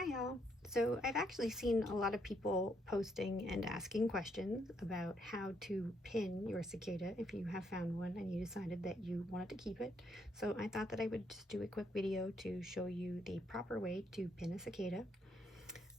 Hi y'all. So I've actually seen a lot of people posting and asking questions about how to pin your cicada if you have found one and you decided that you wanted to keep it. So I thought that I would just do a quick video to show you the proper way to pin a cicada.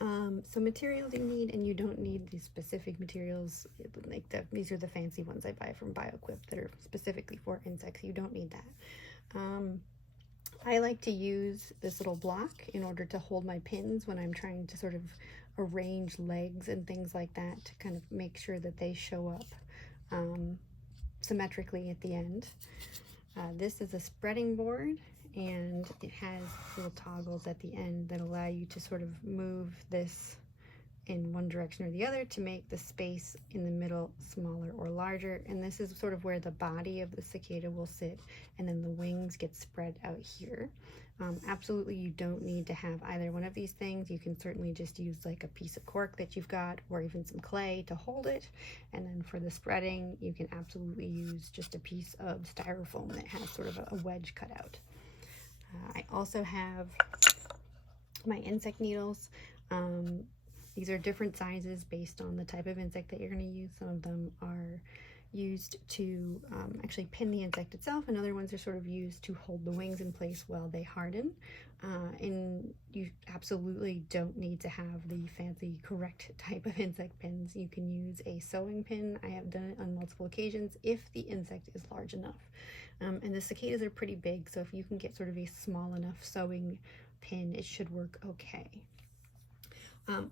So materials you need, and you don't need these specific materials like these are the fancy ones I buy from BioQuip that are specifically for insects. You don't need that. I like to use this little block in order to hold my pins when I'm trying to sort of arrange legs and things like that to kind of make sure that they show up symmetrically at the end. This is a spreading board, and it has little toggles at the end that allow you to sort of move this in one direction or the other to make the space in the middle smaller or larger. And this is sort of where the body of the cicada will sit, and then the wings get spread out here. Absolutely, you don't need to have either one of these things. You can certainly just use like a piece of cork that you've got, or even some clay to hold it. And then for the spreading, you can absolutely use just a piece of styrofoam that has sort of a wedge cut out. I also have my insect needles. These are different sizes based on the type of insect that you're going to use. Some of them are used to actually pin the insect itself, and other ones are sort of used to hold the wings in place while they harden. And you absolutely don't need to have the fancy correct type of insect pins. You can use a sewing pin. I have done it on multiple occasions if the insect is large enough. And the cicadas are pretty big, so if you can get sort of a small enough sewing pin, it should work okay.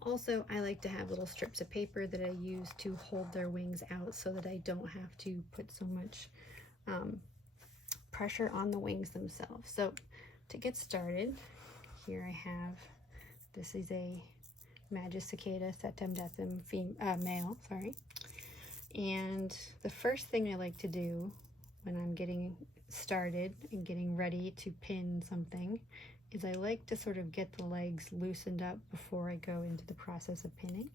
Also, I like to have little strips of paper that I use to hold their wings out so that I don't have to put so much pressure on the wings themselves. So to get started, here I have, this is a Magis cicada septem decim male, sorry. And the first thing I like to do when I'm getting started and getting ready to pin something is I like to sort of get the legs loosened up before I go into the process of pinning.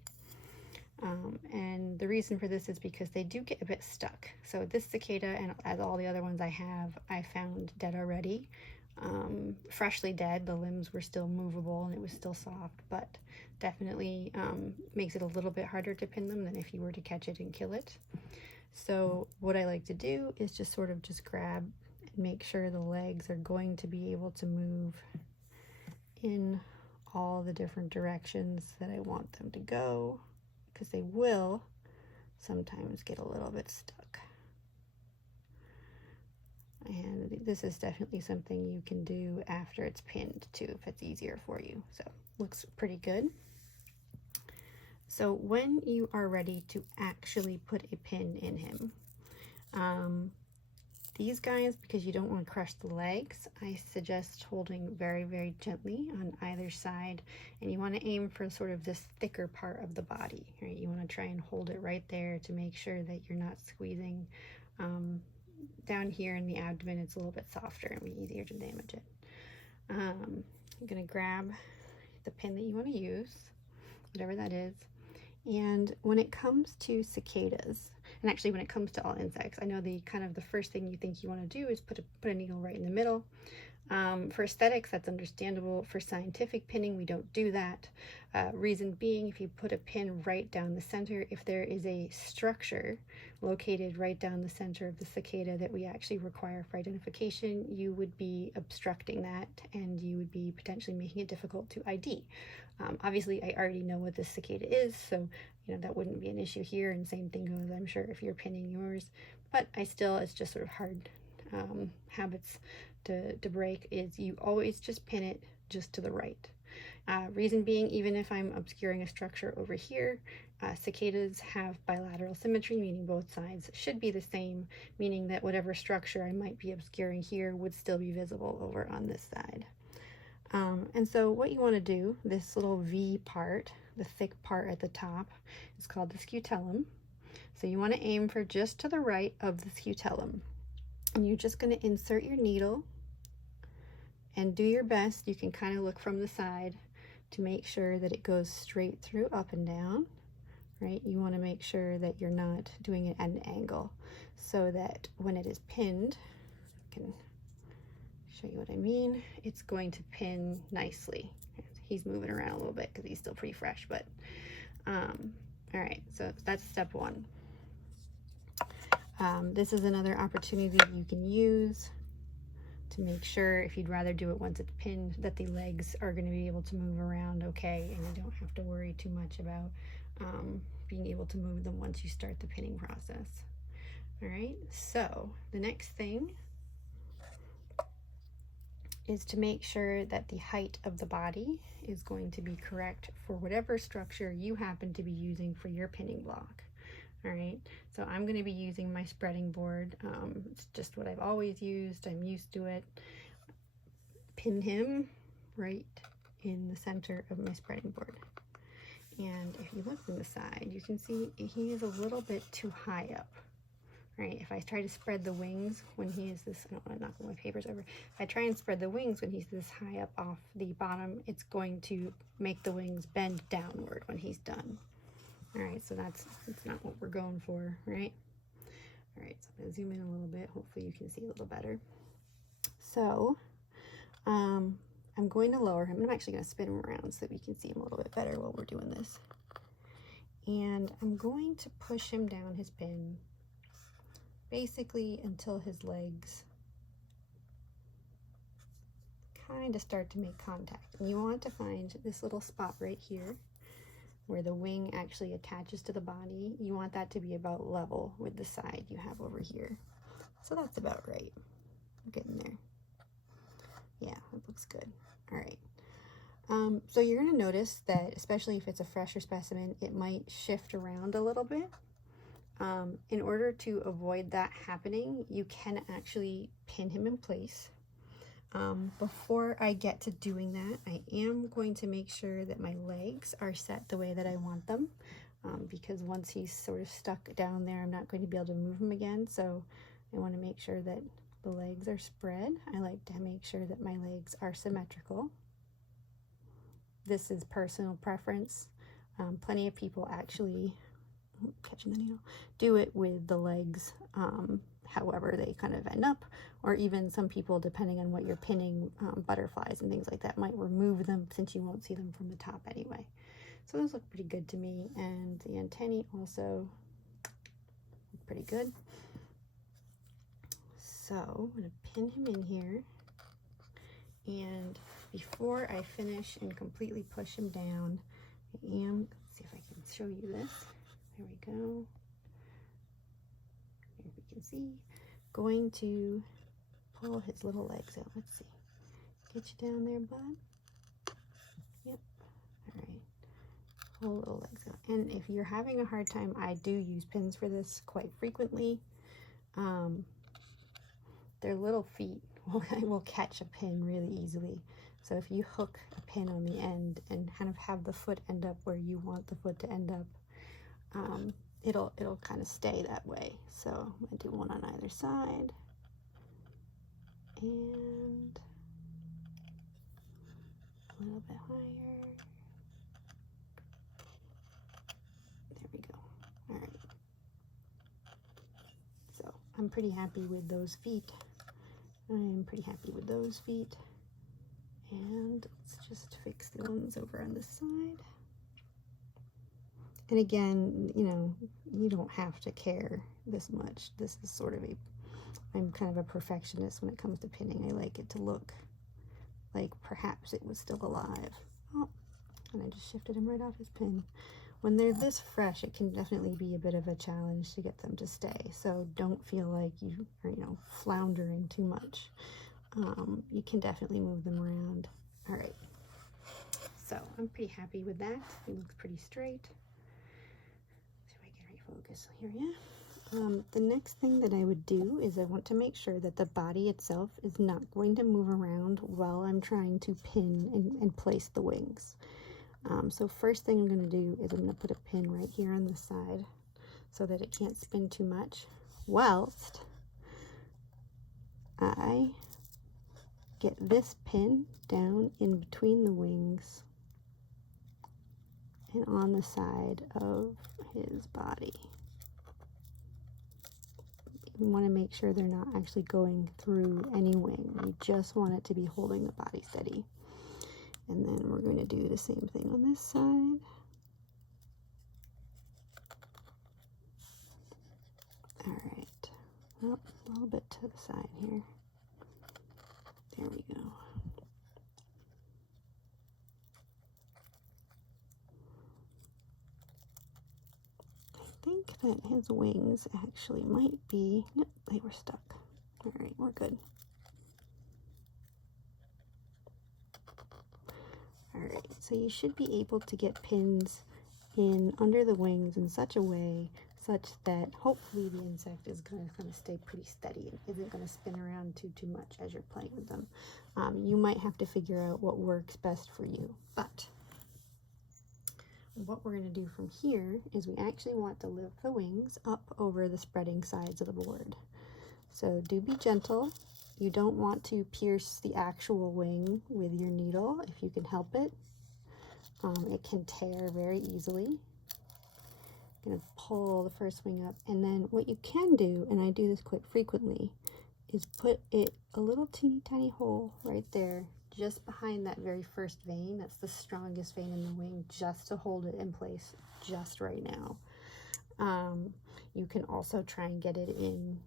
And the reason for this is because they do get a bit stuck. So this cicada, and as all the other ones I have, I found dead already. Freshly dead. The limbs were still movable and it was still soft, but definitely makes it a little bit harder to pin them than if you were to catch it and kill it. So what I like to do is just sort of just grab and make sure the legs are going to be able to move in all the different directions that I want them to go, because they will sometimes get a little bit stuck. And this is definitely something you can do after it's pinned too, if it's easier for you. So looks pretty good. So when you are ready to actually put a pin in him, these guys, because you don't want to crush the legs, I suggest holding very, very gently on either side, and you want to aim for sort of this thicker part of the body, right? You want to try and hold it right there to make sure that you're not squeezing down here in the abdomen. It's a little bit softer and be easier to damage it. I'm going to grab the pin that you want to use, whatever that is. And when it comes to cicadas, and actually when it comes to all insects, I know the first thing you think you want to do is put a needle right in the middle. For aesthetics, that's understandable. For scientific pinning, we don't do that. Reason being, if you put a pin right down the center, if there is a structure located right down the center of the cicada that we actually require for identification, you would be obstructing that, and you would be potentially making it difficult to ID. Obviously, I already know what this cicada is, so that wouldn't be an issue here, and same thing goes, I'm sure, if you're pinning yours. But it's just sort of hard habits to break, is you always just pin it just to the right. Reason being, even if I'm obscuring a structure over here, cicadas have bilateral symmetry, meaning both sides should be the same, meaning that whatever structure I might be obscuring here would still be visible over on this side. And so what you want to do, this little V part, the thick part at the top, is called the scutellum. So you want to aim for just to the right of the scutellum. And you're just going to insert your needle and do your best. You can kind of look from the side to make sure that it goes straight through, up and down, right? You want to make sure that you're not doing it at an angle, so that when it is pinned, I can show you what I mean, it's going to pin nicely. he's moving around a little bit because he's still pretty fresh, but all right, so that's step one. This is another opportunity you can use to make sure, if you'd rather do it once it's pinned, that the legs are going to be able to move around okay, and you don't have to worry too much about being able to move them once you start the pinning process. All right, so the next thing is to make sure that the height of the body is going to be correct for whatever structure you happen to be using for your pinning block. All right, so I'm going to be using my spreading board. It's just what I've always used. I'm used to it. Pin him right in the center of my spreading board. And if you look from the side, you can see he is a little bit too high up. Right, if I try to spread the wings when he is this, I don't want to knock all my papers over. If I try and spread the wings when he's this high up off the bottom, it's going to make the wings bend downward when he's done. All right, so that's not what we're going for, right? All right, so I'm gonna zoom in a little bit. Hopefully you can see a little better. So I'm going to lower him. I'm actually gonna spin him around so that we can see him a little bit better while we're doing this. And I'm going to push him down his pin basically until his legs kind of start to make contact. And you want to find this little spot right here where the wing actually attaches to the body. You want that to be about level with the side you have over here. So that's about right. I'm getting there. Yeah, that looks good. All right. So you're going to notice that, especially if it's a fresher specimen, it might shift around a little bit. In order to avoid that happening, you can actually pin him in place. Before I get to doing that, I am going to make sure that my legs are set the way that I want them, because once he's sort of stuck down there, I'm not going to be able to move him again. So I want to make sure that the legs are spread. I like to make sure that my legs are symmetrical. This is personal preference. Plenty of people actually, catching the needle, do it with the legs however they kind of end up, or even some people, depending on what you're pinning, butterflies and things like that, might remove them since you won't see them from the top anyway. So those look pretty good to me, and the antennae also look pretty good. So I'm going to pin him in here, and before I finish and completely push him down, I am, let's see if I can show you this. There we go. Here we can see. Going to pull his little legs out. Let's see. Get you down there, bud. Yep. All right. Pull little legs out. And if you're having a hard time, I do use pins for this quite frequently. Their little feet will catch a pin really easily. So if you hook a pin on the end and kind of have the foot end up where you want the foot to end up, it'll kind of stay that way. So I'm going to do one on either side, and a little bit higher. There we go. All right. So I'm pretty happy with those feet. I'm pretty happy with those feet. And let's just fix the ones over on this side. And again, you know, you don't have to care this much. This is sort of I'm kind of a perfectionist when it comes to pinning. I like it to look like perhaps it was still alive. Oh, and I just shifted him right off his pin. When they're this fresh, it can definitely be a bit of a challenge to get them to stay. So don't feel like you are, you know, floundering too much. You can definitely move them around. All right. So I'm pretty happy with that. He looks pretty straight. So I can refocus. Here we are. The next thing that I would do is I want to make sure that the body itself is not going to move around while I'm trying to pin and place the wings. So first thing I'm going to do is I'm going to put a pin right here on this side so that it can't spin too much, whilst I get this pin down in between the wings and on the side of his body. You want to make sure they're not actually going through any wing. You just want it to be holding the body steady. And then we're going to do the same thing on this side. All right. Oh, a little bit to the side here. There we go. I think that his wings actually might be, nope, they were stuck. All right, we're good. All right, so you should be able to get pins in under the wings in such a way such that hopefully the insect is going to stay pretty steady and isn't going to spin around too much as you're playing with them. You might have to figure out what works best for you, but what we're going to do from here is we actually want to lift the wings up over the spreading sides of the board. So do be gentle. You don't want to pierce the actual wing with your needle if you can help it. It can tear very easily. I'm going to pull the first wing up, and then what you can do, and I do this quite frequently, is put it a little teeny tiny hole right there just behind that very first vein. That's the strongest vein in the wing, just to hold it in place just right now. You can also try and get it in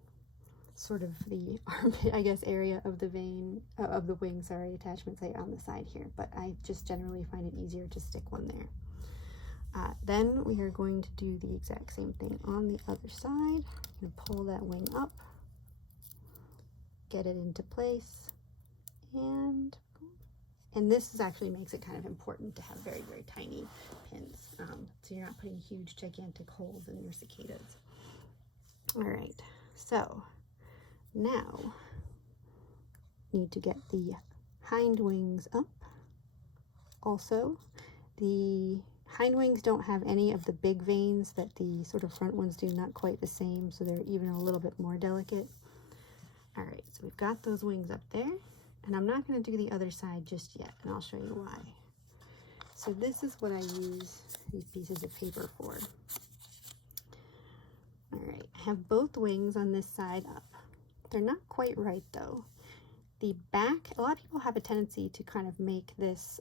sort of the armpit, I guess, area of the vein, of the wing, sorry, attachment site on the side here, but I just generally find it easier to stick one there. Then we are going to do the exact same thing on the other side. You pull that wing up, get it into place, and this actually makes it kind of important to have very, very tiny pins, so you're not putting huge, gigantic holes in your cicadas. All right, so now need to get the hind wings up. Also, the hind wings don't have any of the big veins that the sort of front ones do, not quite the same, so they're even a little bit more delicate. All right, so we've got those wings up there. And I'm not going to do the other side just yet, and I'll show you why. So this is what I use these pieces of paper for. All right, I have both wings on this side up. They're not quite right though. The back, a lot of people have a tendency to kind of make this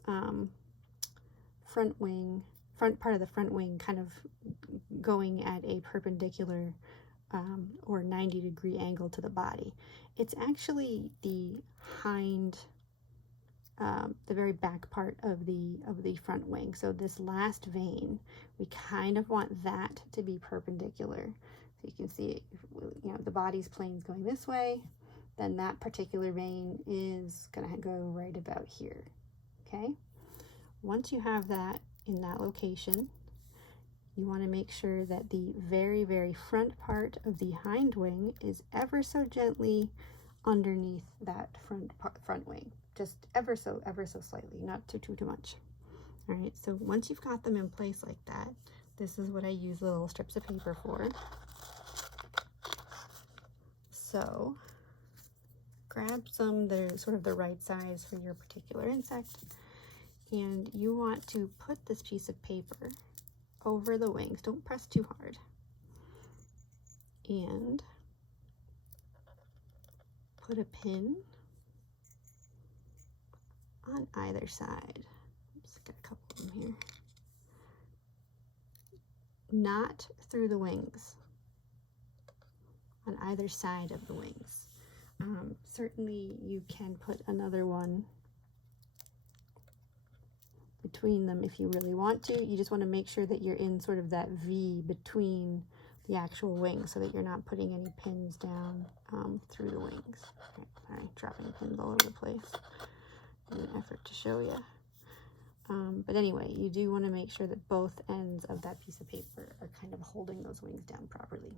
front part of the front wing kind of going at a perpendicular or 90-degree angle to the body. It's actually the hind, the very back part of the front wing. So this last vein, we kind of want that to be perpendicular. So you can see, you know, the body's plane's going this way, then that particular vein is going to go right about here. Okay. Once you have that in that location, you want to make sure that the very, very front part of the hind wing is ever so gently underneath that front wing, just ever so slightly, not too much. All right, so once you've got them in place like that, this is what I use the little strips of paper for. So grab some that are sort of the right size for your particular insect, and you want to put this piece of paper over the wings. Don't press too hard. And put a pin on either side. Oops, got a couple of them here. Not through the wings. On either side of the wings. Certainly you can put another one between them if you really want to. You just want to make sure that you're in sort of that V between the actual wings so that you're not putting any pins down through the wings. Right, sorry, dropping pins all over the place in an effort to show you. But anyway, you do want to make sure that both ends of that piece of paper are kind of holding those wings down properly.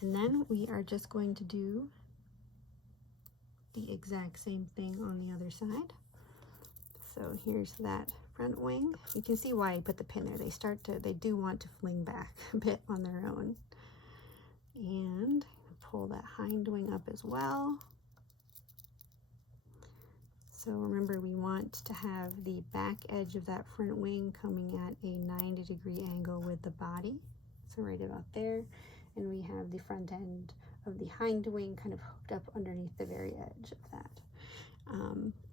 And then we are just going to do the exact same thing on the other side. So here's that front wing. You can see why I put the pin there. They do want to fling back a bit on their own. And pull that hind wing up as well. So remember, we want to have the back edge of that front wing coming at a 90-degree angle with the body. So right about there. And we have the front end of the hind wing kind of hooked up underneath the very edge of that.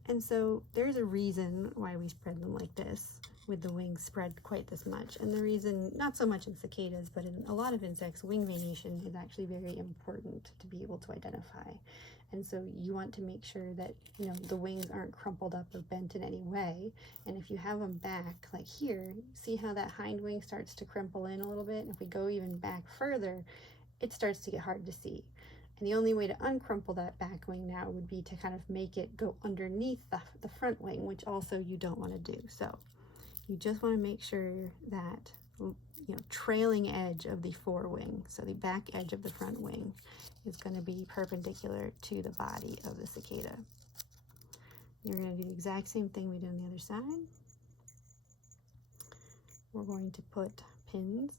And so there's a reason why we spread them like this, with the wings spread quite this much. And the reason, not so much in cicadas, but in a lot of insects, wing venation is actually very important to be able to identify. And so you want to make sure that, you know, the wings aren't crumpled up or bent in any way. And if you have them back, like here, see how that hind wing starts to crumple in a little bit? And if we go even back further, it starts to get hard to see. And the only way to uncrumple that back wing now would be to kind of make it go underneath the front wing, which also you don't want to do. So you just want to make sure that, you know, trailing edge of the forewing, so the back edge of the front wing, is going to be perpendicular to the body of the cicada. You're going to do the exact same thing we did on the other side. We're going to put pins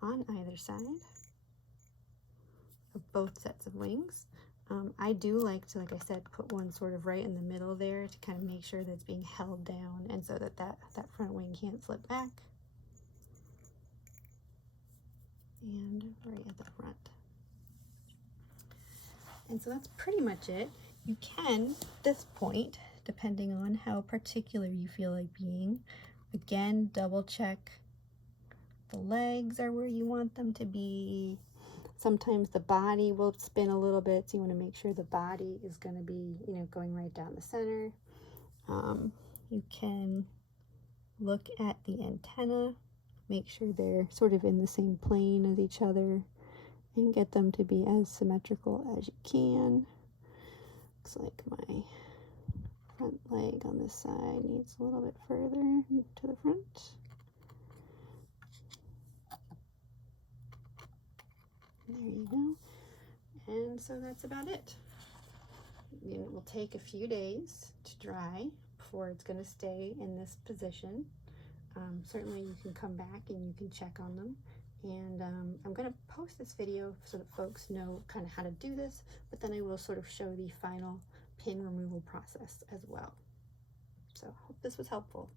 on either side of both sets of wings. I do like to, like I said, put one sort of right in the middle there to kind of make sure that it's being held down, and so that that front wing can't slip back. And right at the front. And so that's pretty much it. You can, at this point, depending on how particular you feel like being, again, double check the legs are where you want them to be. Sometimes the body will spin a little bit, so you want to make sure the body is going to be, you know, going right down the center. You can look at the antenna, make sure they're sort of in the same plane as each other, and get them to be as symmetrical as you can. Looks like my front leg on this side needs a little bit further to the front. There you go. And so that's about it. And it will take a few days to dry before it's going to stay in this position. Certainly you can come back and you can check on them. And I'm going to post this video so that folks know kind of how to do this, but then I will sort of show the final pin removal process as well. So I hope this was helpful.